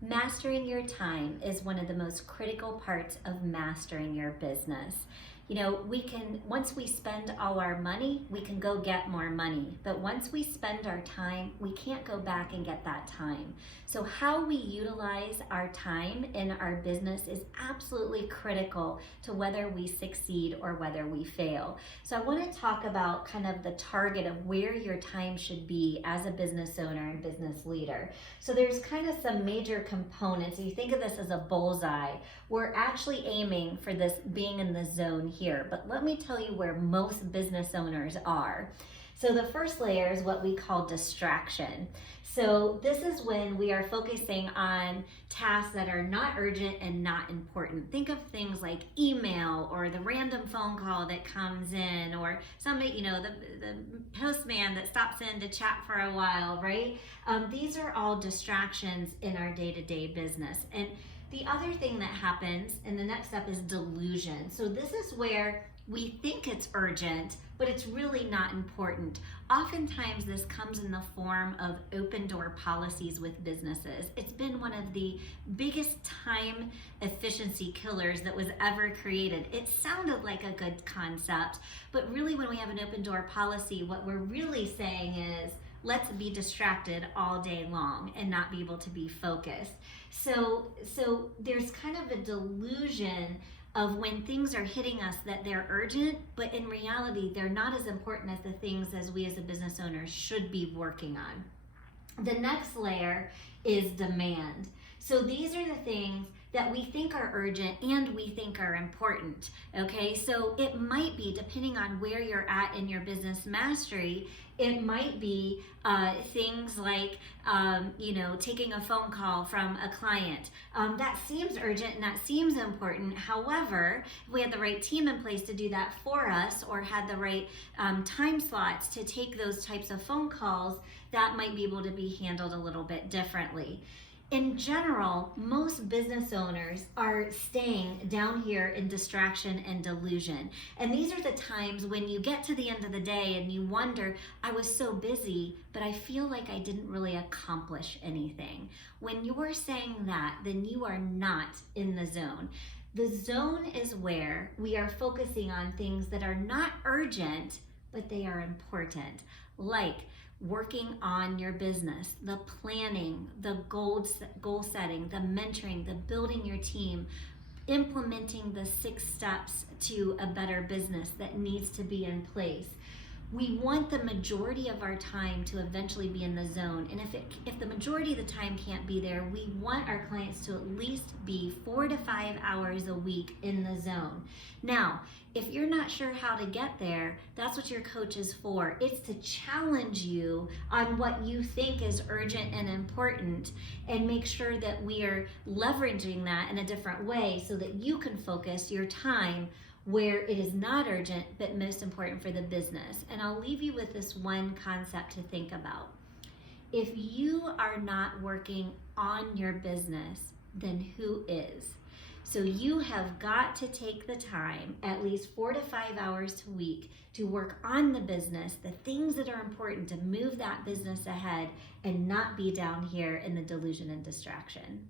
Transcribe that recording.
Mastering your time is one of the most critical parts of mastering your business. Once we spend all our money, we can go get more money. But once we spend our time, we can't go back and get that time. So how we utilize our time in our business is absolutely critical to whether we succeed or whether we fail. So I want to talk about kind of the target of where your time should be as a business owner and business leader. So there's kind of some major components. You think of this as a bullseye. We're actually aiming for this being in the zone here, but let me tell you where most business owners are. So the first layer is what we call distraction. So this is when we are focusing on tasks that are not urgent and not important. Think of things like email or the random phone call that comes in, or somebody, the postman that stops in to chat for a while, right? These are all distractions in our day-to-day business. And the other thing that happens in the next step is delusion. So this is where we think it's urgent, but it's really not important. Oftentimes this comes in the form of open door policies with businesses. It's been one of the biggest time efficiency killers that was ever created. It sounded like a good concept, but really when we have an open door policy, what we're really saying is, let's be distracted all day long and not be able to be focused. So there's kind of a delusion of when things are hitting us that they're urgent, but in reality, they're not as important as the things as we as a business owner should be working on. The next layer is demand. So these are the things that we think are urgent and we think are important, okay? So it might be, depending on where you're at in your business mastery, it might be things like, taking a phone call from a client. That seems urgent and that seems important. However, if we had the right team in place to do that for us, or had the right time slots to take those types of phone calls, that might be able to be handled a little bit differently. In general, most business owners are staying down here in distraction and delusion. And these are the times when you get to the end of the day and you wonder, I was so busy, but I feel like I didn't really accomplish anything. When you're saying that, then you are not in the zone. The zone is where we are focusing on things that are not urgent, but they are important, like working on your business, the planning, the goal setting, the mentoring, the building your team, implementing the 6 steps to a better business that needs to be in place. We want the majority of our time to eventually be in the zone. And if the majority of the time can't be there, we want our clients to at least be 4 to 5 hours a week in the zone. Now, if you're not sure how to get there, that's what your coach is for. It's to challenge you on what you think is urgent and important, and make sure that we are leveraging that in a different way so that you can focus your time where it is not urgent, but most important for the business. And I'll leave you with this one concept to think about. If you are not working on your business, then who is? So you have got to take the time, at least 4 to 5 hours a week, to work on the business, the things that are important to move that business ahead and not be down here in the delusion and distraction.